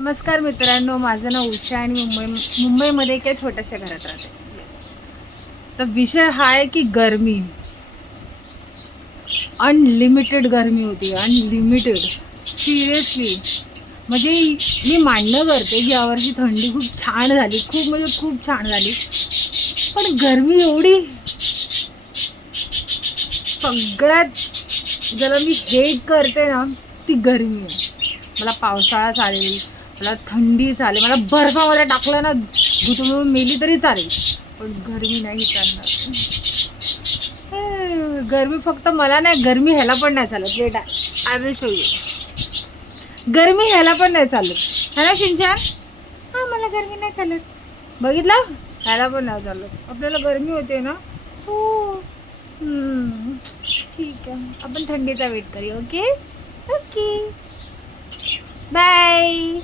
नमस्कार मित्रांनो, माझं नाव उषा आणि मुंबईमध्ये एका छोट्याशा घरात राहते. तर विषय हा आहे की गरमी. अनलिमिटेड गरमी होती, अनलिमिटेड. सिरियसली म्हणजे मी मान्य करते की यावर्षी थंडी खूप छान झाली, खूप म्हणजे खूप छान झाली. पण गरमी एवढी, सगळ्यात ज्याला मी हेट करते ना ती गरमी आहे. मला पावसाळा चालेल, मला थंडी चालेल, मला बर्फामध्ये टाकलं ना गुदमरून मेली तरी चालेल, पण गरमी नाही चालणार. गरमी फक्त मला नाही, गरमी ह्याला पण नाही चालत. Weight I will show you. गरमी ह्याला पण नाही चालत है ना शिंचान? हा, मला गरमी नाही चालत. बघितलं, ह्याला पण नाही चालत. आपल्याला गरमी होते ना. हो. ठीक आहे, आपण थंडीचा वेट करूया. Okay okay, bye.